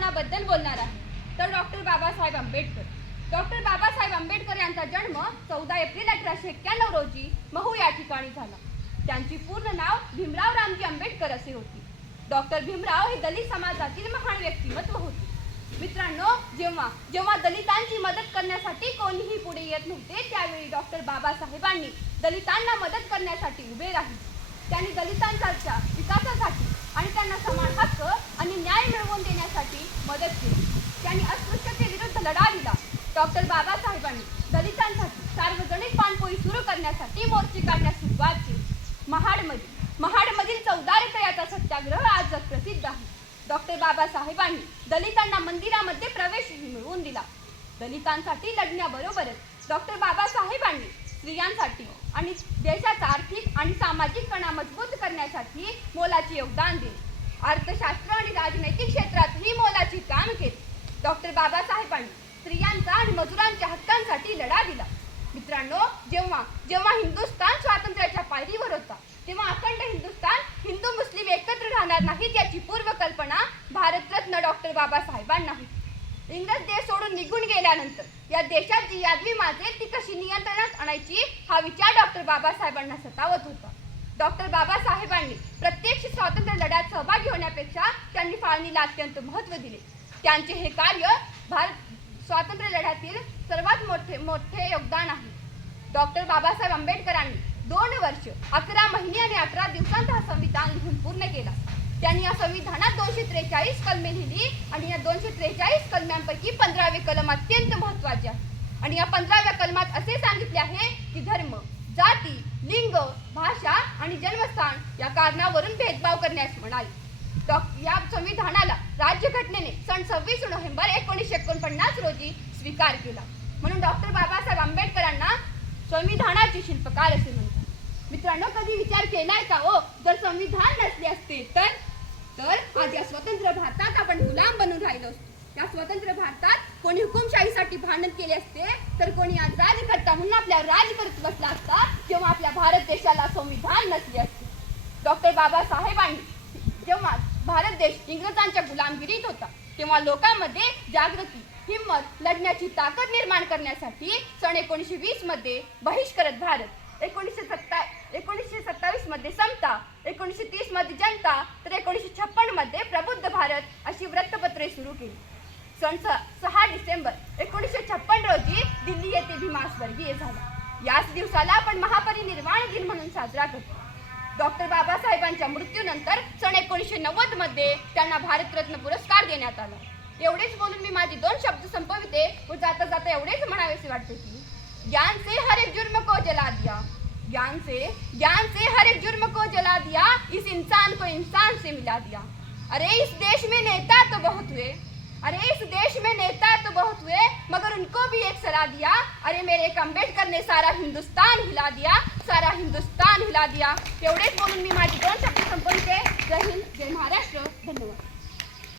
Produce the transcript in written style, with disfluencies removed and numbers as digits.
कोणाबद्दल बोलणार आहे तर डॉक्टर बाबासाहेब आंबेडकर. डॉक्टर बाबासाहेब आंबेडकर यांचा जन्म 14 एप्रिल 1891 रोजी महू या ठिकाणी झाला. त्यांची पूर्ण नाव भीमराव रामजी आंबेडकर असे होते. डॉक्टर भीमराव हे दलित समाजातील महान व्यक्तिमत्व होते. मित्रांनो, जेव्हा दलितांची मदत करण्यासाठी कोणीही पुढे येत नव्हते त्यावेळी डॉक्टर बाबासाहेबांनी दलितांना मदत करण्यासाठी उभे राहिले. त्यांनी दलितांच्या विकासासाठी आणि त्यांना समान हक्क आणि न्याय मिळवून देण्यासाठी मदत केली. त्यांनी अस्पृश्यतेविरुद्ध लढा दिला. डॉक्टर बाबासाहेबांनी दलितांसाठी सार्वजनिक पाणपोई सुरू करण्यासाठी मोर्चे काढण्यास सुरुवात केली. महाडमधील 14 रुपयाचा सत्याग्रह आज जगप्रसिद्ध आहे. डॉक्टर बाबासाहेबांनी दलितांना मंदिरामध्ये प्रवेश मिळवून दिला. दलितांसाठी लढण्याबरोबरच डॉक्टर बाबासाहेबांनी स्त्रियांसाठी आणि देशाचा आर्थिक आणि सामाजिक कणा मजबूत करण्यासाठी मोलाचे योगदान दिले. अर्थशास्त्र आणि राजनैतिक क्षेत्रातही मोलाचे काम केले. डॉक्टर बाबासाहेबांनी स्त्रियांचा आणि मजुरांच्या हक्कांसाठी लढा दिला. मित्रांनो, जेव्हा हिंदुस्थान स्वातंत्र्याच्या पायरीवर होता तेव्हा अखंड हिंदुस्थान हिंदू मुस्लिम एकत्र राहणार नाहीत याची पूर्वकल्पना भारतरत्न डॉक्टर बाबासाहेबांना होती. इंग्रज देश सोडून निघून गेल्यानंतर या देशात जी यादवी माजेल ती कशी नियंत्रणात आणायची हा विचार डॉक्टर बाबासाहेबांना सतावत होता. डॉक्टर बाबासाहेबांनी प्रत्यक्ष स्वातंत्र्य लढ्यात सहभागी होण्यापेक्षा त्यांनी फाळणीला अत्यंत महत्त्व दिले. त्यांचे हे कार्य भारत स्वातंत्र्य लढ्यातील सर्वात मोठे योगदान आहे. डॉक्टर बाबासाहेब आंबेडकरांनी 2 वर्ष 11 महिने आणि 18 दिवसांत हा संविधान लिहून पूर्ण केला. त्यांनी या संविधानात 243 कलमे लिहिली आणि या 243 कलमांपैकी 15वे कलम अत्यंत महत्त्वाचे आहे. आणि या 15व्या कलमात असे सांगितले आहे की धर्म, जाती, लिंग, भाषा आणि जन्मस्थान या कारणावरून भेदभाव करण्यास मनाई. या संविधानाला राज्यघटनेने सन 26 नोव्हेंबर 1949 रोजी स्वीकार केला. म्हणून डॉक्टर बाबासाहेब आंबेडकरांना संविधानाचे शिल्पकार असे म्हणतात. मित्रांनो, कधी विचार केलाय का हो, जर संविधान नसले असते तर आज या स्वतंत्र भारतात आपण गुलाम बनून राहिलो असतो. या स्वतंत्र भारतात कोणी हुकुमशाहीसाठी भांडण केले असते तर कोणी आज राजकर्ता म्हणून आपल्यावर राज करत बसला असता जेव्हा आपल्या भारत देशाला संविधान नसले असते. डॉक्टर बाबासाहेबांनी जेव्हा भारत देश इंग्रजांच्या गुलामगिरीत होता तेव्हा लोकांमध्ये जागृती, हिंमत, लढण्याची ताकद निर्माण करण्यासाठी सन 1920 मध्ये बहिष्कृत भारत, 1927 मध्ये समता, 1930 मध्ये जनता तर 1956 मध्ये प्रबुद्ध भारत अशी वृत्तपत्रे सुरू केली. सन 6 डिसेंबर 1956 रोजी दिल्ली येथे भीमा स्वर्गीय झाला. याच दिवसाला आपण महापरिनिर्वाण दिन म्हणून साजरा करतो. डॉक्टर बाबासाहेबांच्या मृत्यूनंतर सन 1990 मध्ये त्यांना भारतरत्न पुरस्कार देण्यात आला. एवढेच बोलून मी माझे 2 शब्द संपविते व जाता जाता एवढेच म्हणावेसे वाटते की ज्ञान से हर एक जुर्म को जला दिया, ज्ञान से हर एक जुर्म को जला दिया, इस इंसान को इंसान से मिला दिया. अरे इस देश में नेता तो बहुत हुए, मगर उनको भी एक सलाह दिया. अरे मेरे एक आंबेडकर ने सारा हिंदुस्तान हिला दिया. एवढेच बोलून मी माझे 2 शब्द संपविते. जय हिंद, जय महाराष्ट्र. धन्यवाद.